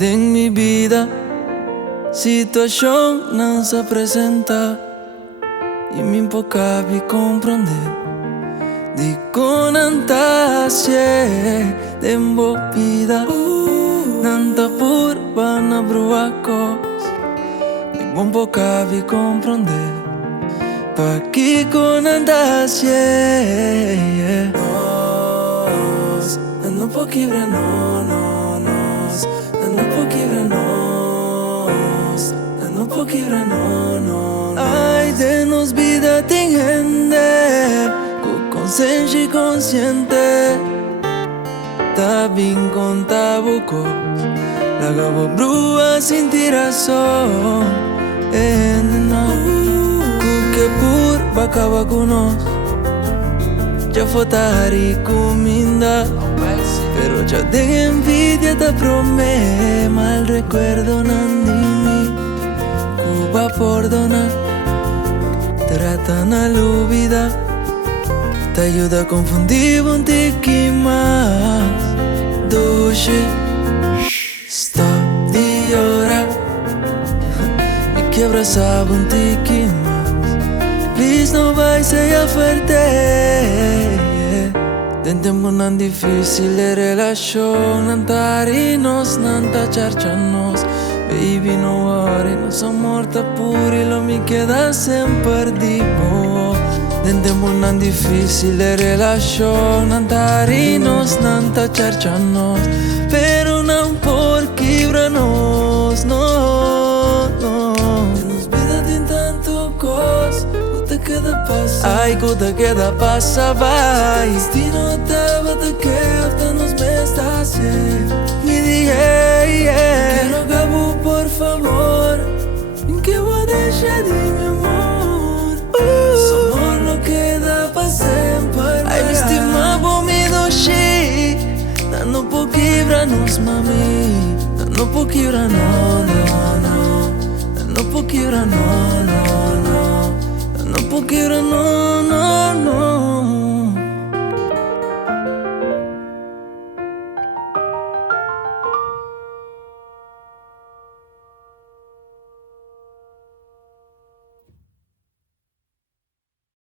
En mi vida, situação não se apresenta e me impocabi compreender de conantasie de envolvida nanta purba na bruacos de bom pocabi compreender pa que conantasie nos não poquibra nos não poquibra nos não poquibra nos ai de nos vida tem gente com consciência e consciente tá bem com tabuco la gabo brua sin tiração não que por bacaba com nós já fotari comida pero ya de envidia te promé mal recuerdo nandimi Cuba por donar trata na lúbida te ayuda a confundir un tiki más doce stop de llorar me quiebra sabe un tiki más please no vai ser fuerte Tentemos nan difícil de relación Nantarinos, nanta charchanos Baby no worry, nos amor ta puri Lo mi queda sempre perdido Tentemos nan difícil de relación Nantarinos, nanta charchanos Pero não por quebra-nos, no, no Nos vida tem tanto coisa queda passa ai guda queda passa vai destino estava te queda nos mestas me diga quero cabo por favor em que vou deixar de mi amor su amor no queda para sempre ai me estima bom me doce não por quebra-nos mami não por quebra não por quebra não porque no, no, no